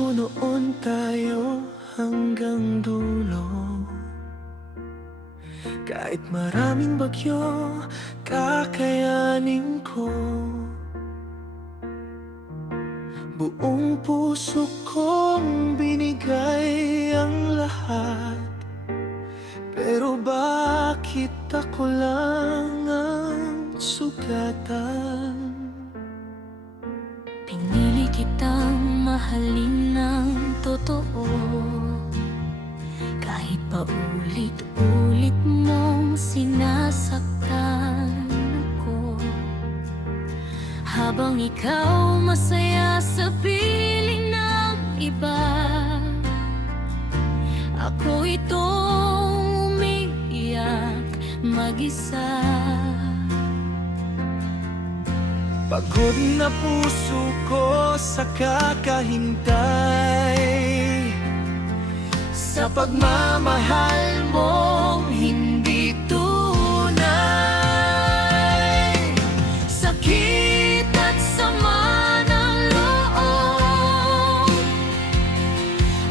ko noon tayo hanggang dulo. Kahit maraming bagyo, kakayanin ko. Buong puso kong binigay ang lahat. Pero bakit ako lang ang sugatan? Pinili kitang mahalin ng totoo, kahit pa ulit-ulit mong sinasaktan ako. Habang ikaw masaya sa piling ng iba, ako itong umiiyak mag-isa. Pagod na puso ko sa kakahintay, sa pagmamahal mong hindi tunay. Sakit at sama ng loob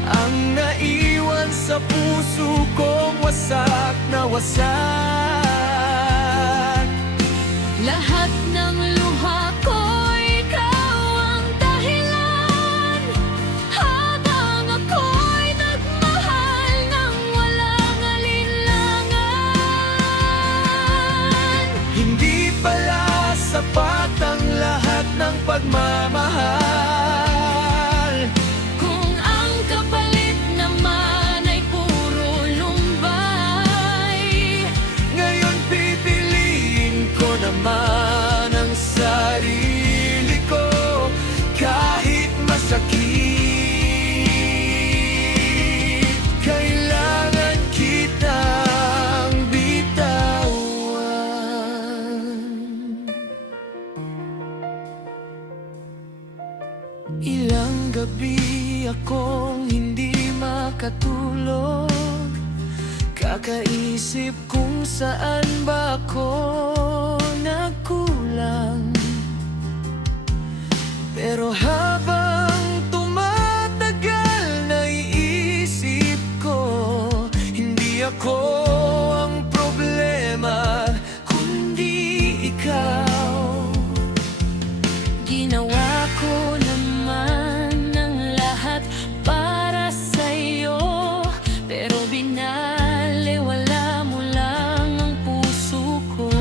ang naiwan sa puso kong wasak na wasak. Lahat ng luha ko, ikaw ang dahilan. Habang ako'y nagmahal ng walang alinlangan. Hindi pala sapat ang lahat ng pagmamahal Kung ang kapalit naman ay puro lumbay. ngayon pipiliin ko naman ang sarili ko, kahit masakit. Kailangan kitang bitawan. Ilang gabi akong hindi makatulog, kakaisip kung saan ba ako nagkulang. Pero habang tumatagal, naiisip ko, hindi ako ang problema, kundi ikaw. Ginawa ko naman ang lahat para sa'yo, pero binaliwala mo lang ang puso ko.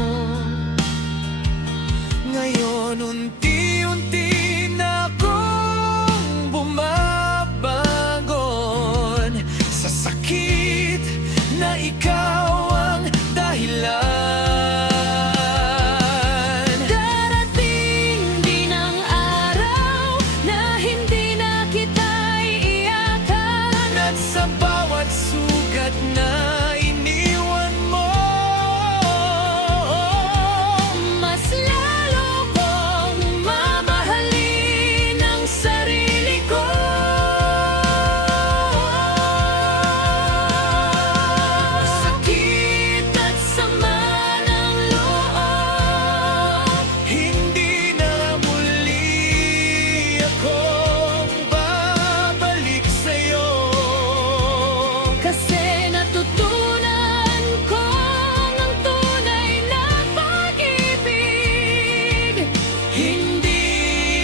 Ngayon unti-unti na akong bumabangon sa sakit na ikaw ang dahilan. Darating din ang araw na hindi na kita iiyakan. At sa bawat sugat na iniwan mo, Mas lalo kong mamahalin ang sarili ko. Sakit at sama ng loob, hindi na muli akong babalik sa'yo. kasi natutunan ko ang tunay na pag-ibig. Hindi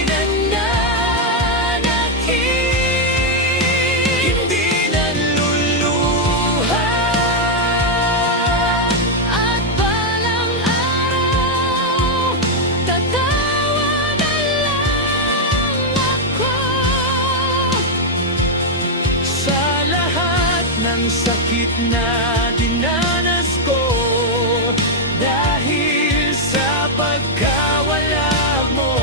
na nananakit, Hindi na luluha. at balang araw tatawa na lang ako. Sa lahat ng sakit na dinanas ko, dahil sa pagkawala mo,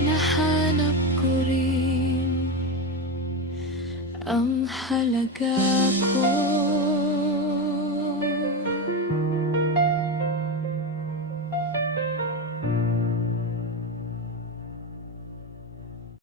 Nahanap ko rin ang halaga ko.